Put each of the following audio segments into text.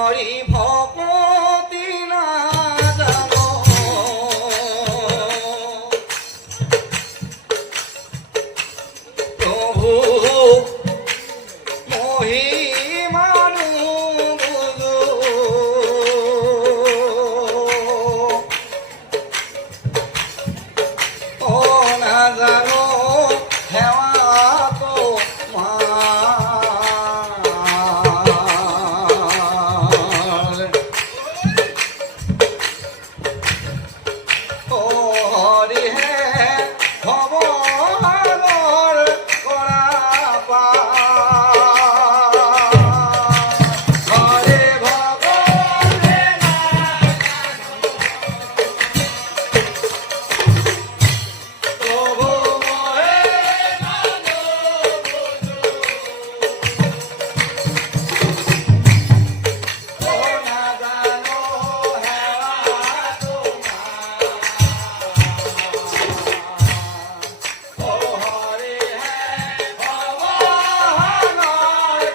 হরি ভকতি না জানো প্রভু মহিমানু বুঝো ও না জানো হেওয়া তো হরি হে ভব করা পা হরে ভব প্রভু মহে ও না জানো হেওয়া ও হরে হে ভবনয়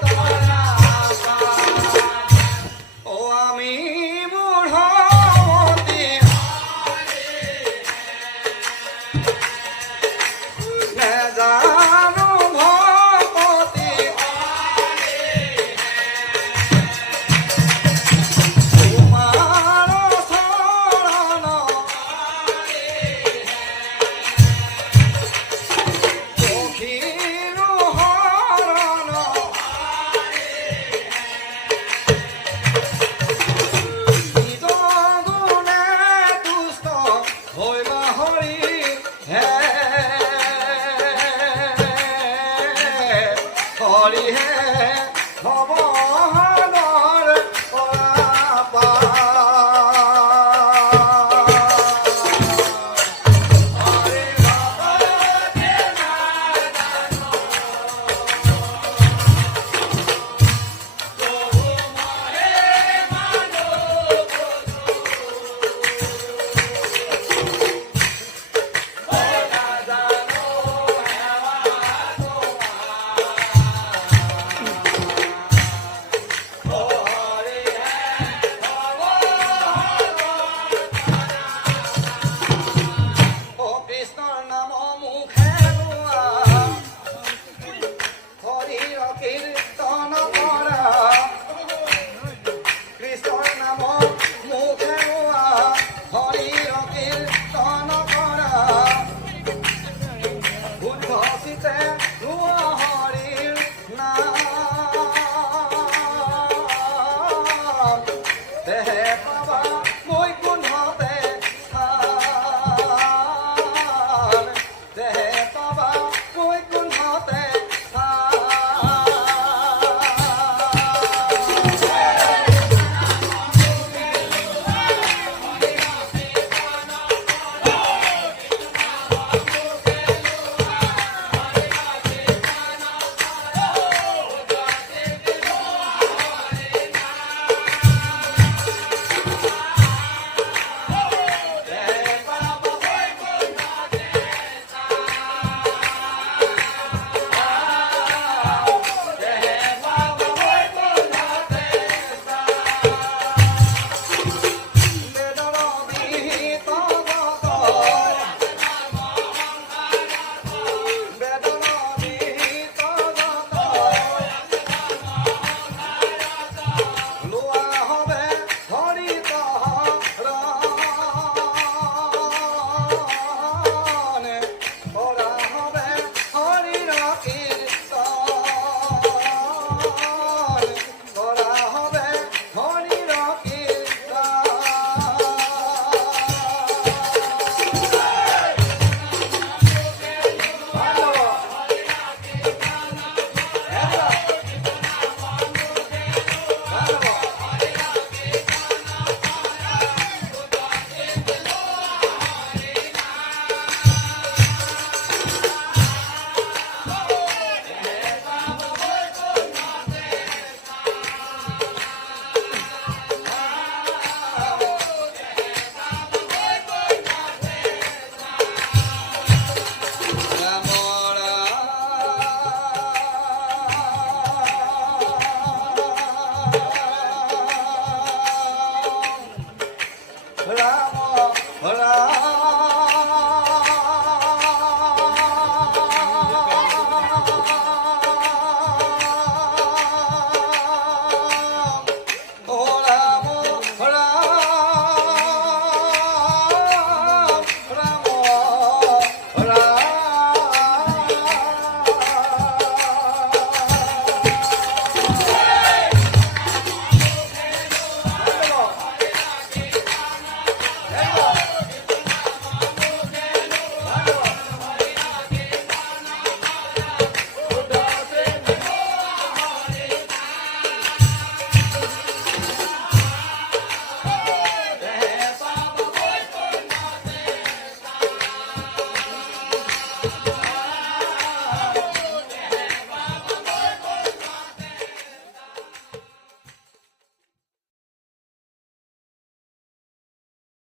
তোরা ও আমি বুড়মতি নে জানো ভকতি তোমার শরণ সখীর হরণ নিজ গুণে তুষ্ট হইবা হরি হে হরি হে ভবনর পরাপা হরে ভগতে না জানো প্রভু মহে মানো ও না জানো হেওয়া ও হরে হে ও কৃষ্ণর নাম মুখে লোৱা হৰিৰ কীৰ্তন কৰা কৃষ্ণৰ নাম মুখে লোৱা হৰিৰ কীৰ্তন কৰা উদ্ধসিতে লোৱা হৰিৰ নাম দেহে